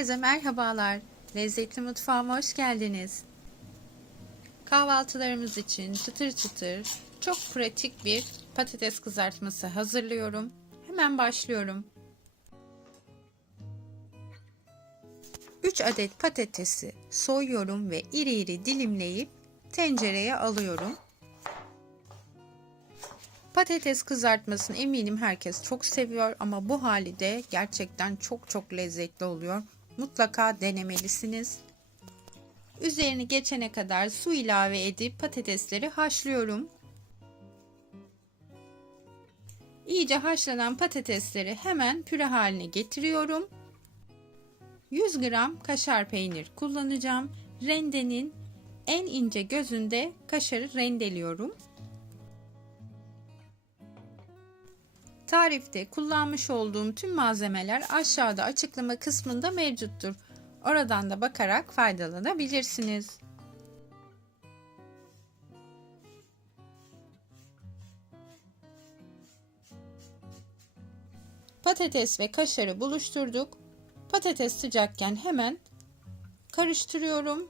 Herkese merhabalar. Lezzetli mutfağıma hoş geldiniz. Kahvaltılarımız için çıtır çıtır, çok pratik bir patates kızartması hazırlıyorum. Hemen başlıyorum. 3 adet patatesi soyuyorum ve iri iri dilimleyip tencereye alıyorum. Patates kızartmasını eminim herkes çok seviyor ama bu hali de gerçekten çok çok lezzetli oluyor. Mutlaka denemelisiniz. Üzerini geçene kadar su ilave edip patatesleri haşlıyorum. İyice haşlanan patatesleri hemen püre haline getiriyorum. 100 gram kaşar peynir kullanacağım. Rendenin en ince gözünde kaşarı rendeliyorum. Tarifte kullanmış olduğum tüm malzemeler aşağıda açıklama kısmında mevcuttur. Oradan da bakarak faydalanabilirsiniz. Patates ve kaşarı buluşturduk. Patates sıcakken hemen karıştırıyorum.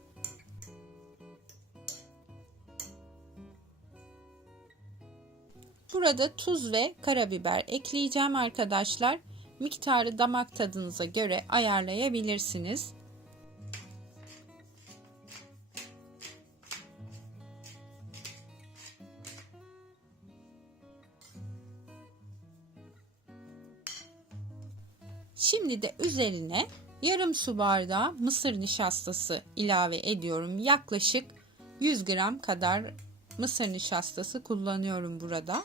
Burada tuz ve karabiber ekleyeceğim arkadaşlar. Miktarı damak tadınıza göre ayarlayabilirsiniz. Şimdi de üzerine yarım su bardağı mısır nişastası ilave ediyorum. Yaklaşık 100 gram kadar mısır nişastası kullanıyorum burada.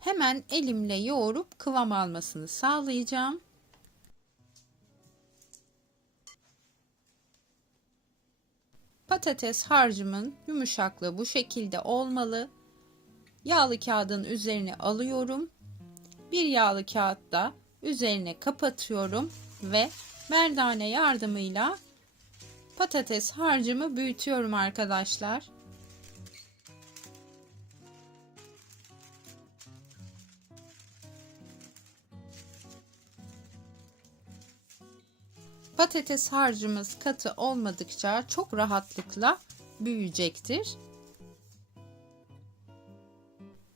Hemen elimle yoğurup kıvam almasını sağlayacağım. Patates harcımın yumuşaklığı bu şekilde olmalı. Yağlı kağıdın üzerine alıyorum. Bir yağlı kağıtta üzerine kapatıyorum ve merdane yardımıyla patates harcımı büyütüyorum arkadaşlar. Patates harcımız katı olmadıkça çok rahatlıkla büyüyecektir.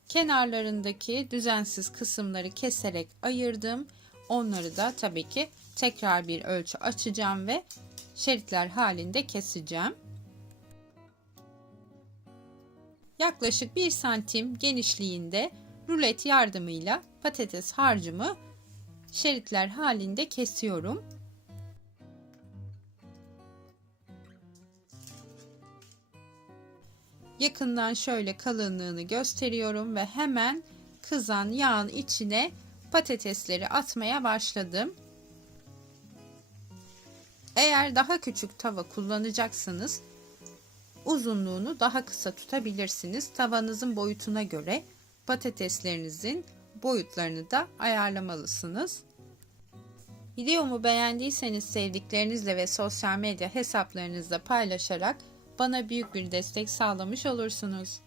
Kenarlarındaki düzensiz kısımları keserek ayırdım. Onları da tabii ki tekrar bir ölçü açacağım ve şeritler halinde keseceğim. Yaklaşık 1 santim genişliğinde rulet yardımıyla patates harcımı şeritler halinde kesiyorum. Yakından şöyle kalınlığını gösteriyorum ve hemen kızan yağın içine patatesleri atmaya başladım. Eğer daha küçük tava kullanacaksanız uzunluğunu daha kısa tutabilirsiniz. Tavanızın boyutuna göre patateslerinizin boyutlarını da ayarlamalısınız. Videomu beğendiyseniz sevdiklerinizle ve sosyal medya hesaplarınızda paylaşarak bana büyük bir destek sağlamış olursunuz.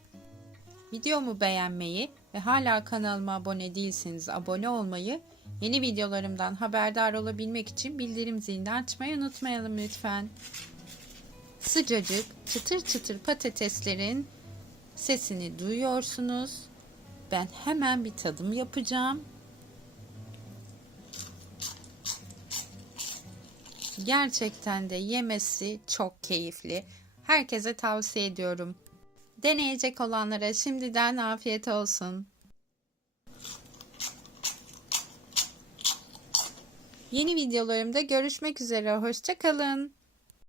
Videomu beğenmeyi ve hala kanalıma abone değilseniz abone olmayı, yeni videolarımdan haberdar olabilmek için bildirim zilini açmayı unutmayalım lütfen. Sıcacık, çıtır çıtır patateslerin sesini duyuyorsunuz. Ben hemen bir tadım yapacağım. Gerçekten de yemesi çok keyifli. Herkese tavsiye ediyorum. Deneyecek olanlara şimdiden afiyet olsun. Yeni videolarımda görüşmek üzere. Hoşçakalın.